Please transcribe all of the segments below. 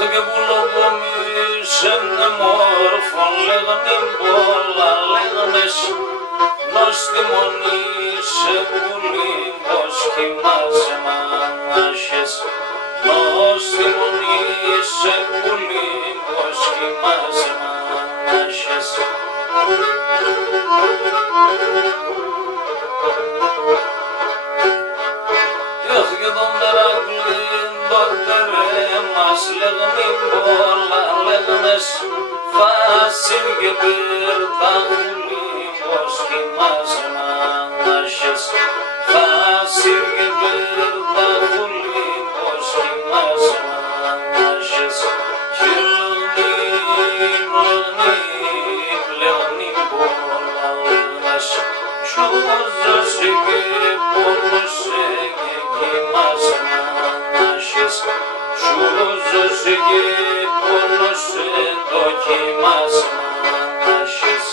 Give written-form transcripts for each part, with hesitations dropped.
Έχω και πουλοκομί σε μόρφο, λέγονε πολλά, λέγονες νόστη μονή σε πουλί, πως κοιμάσαι μάχες. Νόστη μονή σε πουλί, πως κοιμάσαι μάχες. Έχω και το Μερακλή, το τερέ μας, λέγονε πολλά, λέγονες φάσιν και πύρτα πουλί, πως κοιμάσαι μάχες. Φάσιν και πύρτα πουλί, πως κοιμάσαι μάχες. Και λεωνί πολλά, λέγονες σούζος και πόνωσε και κοιμάσαι μάχες. Σούζος και πόνωσε το κοιμάσαι μάχες.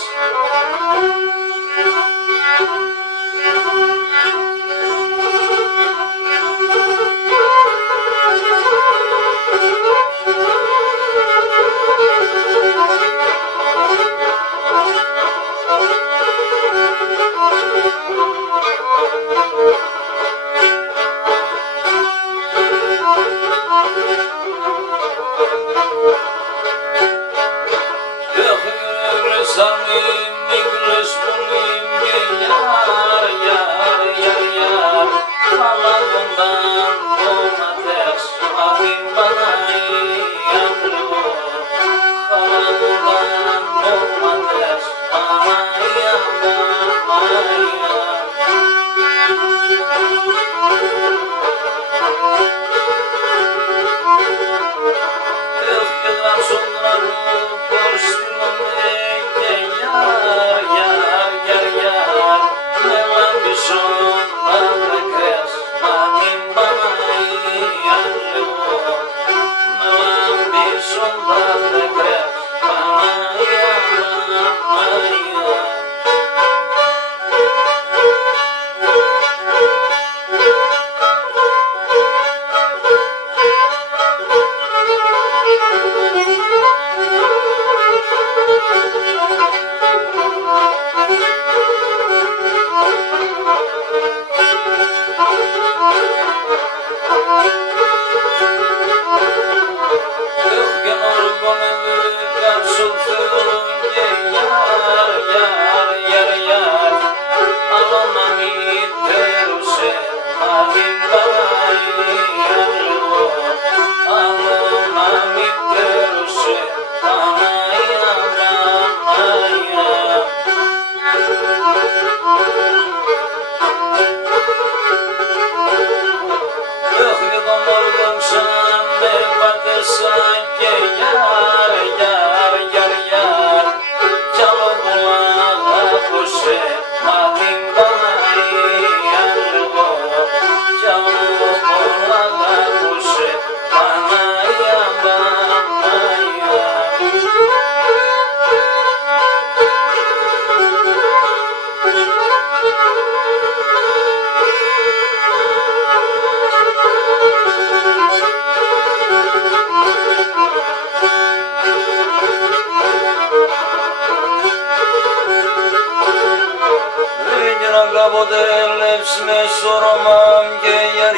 με σωρομάμ και γιαρ,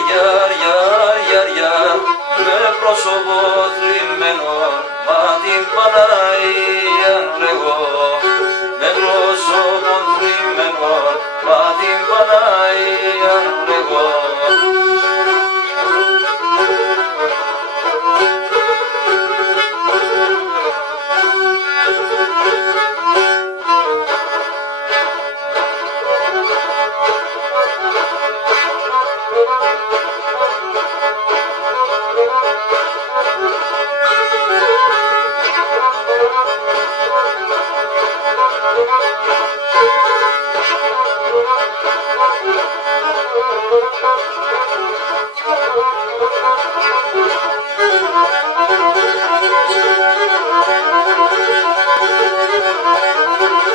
με πρόσωπο θρυμμένο, μα την Παναγία λέγω. Με πρόσωπο θρυμμένο, μα την Παναγία λέγω.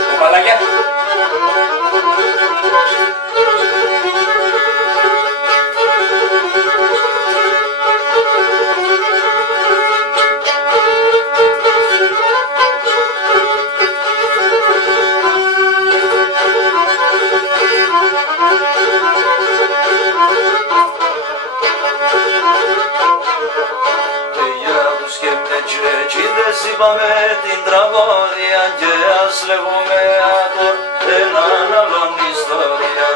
Κουπαλάκια. Εχθές είπαμε την τραγώδια και ας λέγουμε άτορ έναν άλλον ιστορία.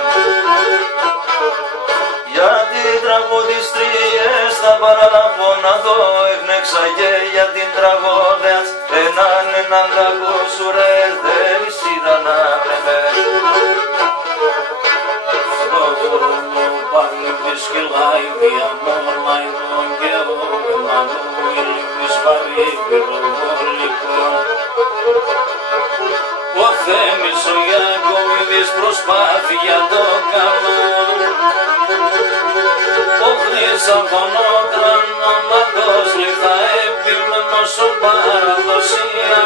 Γιατί τραγουδιστρίες τα παραπονά το ευνέξα και για την τραγώδια έναν κακό σου ρε δεν σειρά να βρεμε. Πάλι σκυλάει διαμόλα ειδών και όγμανου ηλικούς παρήπηροβολικών. Ο Θέμης ο Ιακωβίδης προσπάθεια το καλό. Ο Χρυσανθονότραν ο Μαντός λιθά επίμενος ο παραδοσία